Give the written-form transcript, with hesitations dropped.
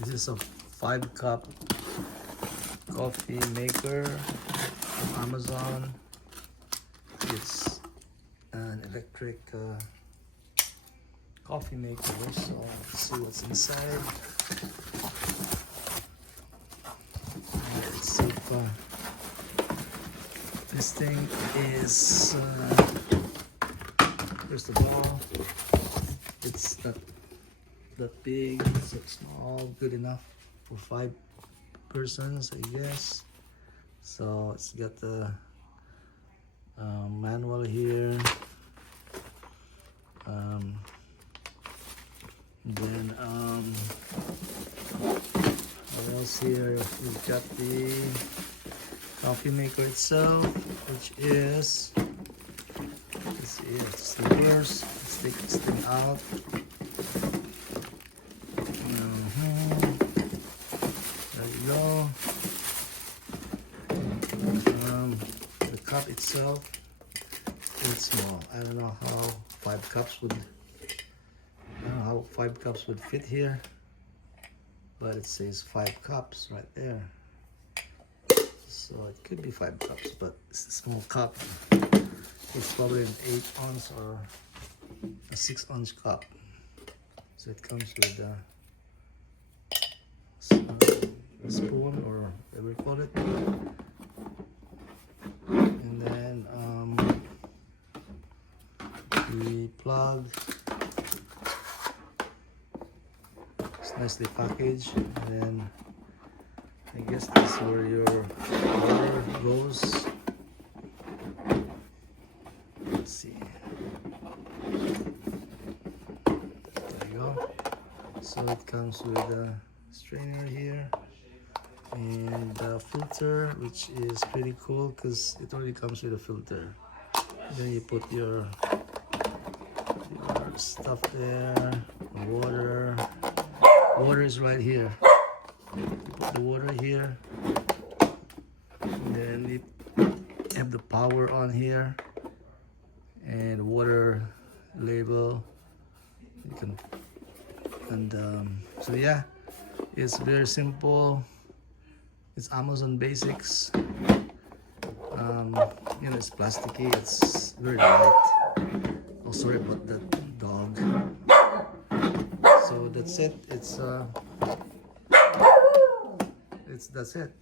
This is a 5-cup coffee maker from Amazon. It's an electric coffee maker. So let's see what's inside. Let's see if this thing is first of all, it's not that big, so it's small, good enough for 5 persons, I guess. So it's got the manual here. Then what else here? We've got the coffee maker itself, which is, let's see, it's the worst. Let's take this thing out. There you go. The cup itself, it's small. I don't know how 5 cups would. I don't know how 5 cups would fit here, but it says 5 cups right there. So it could be 5 cups, but it's a small cup. It's probably an 8-ounce or a 6-ounce cup. So it comes with a spoon or whatever you call it. And then the plug. It's nicely packaged. And then I guess this is where your water goes. Let's see. There you go. So it comes with a strainer here and a filter, which is pretty cool because it already comes with a filter. Then you put your stuff there, water. Water is right here. You put the water here, and then you have the power on here, and water label. You can, and so yeah, it's very simple. It's Amazon Basics. You know, it's plasticky. It's very light. Oh, sorry about that dog. So that's it. That's it.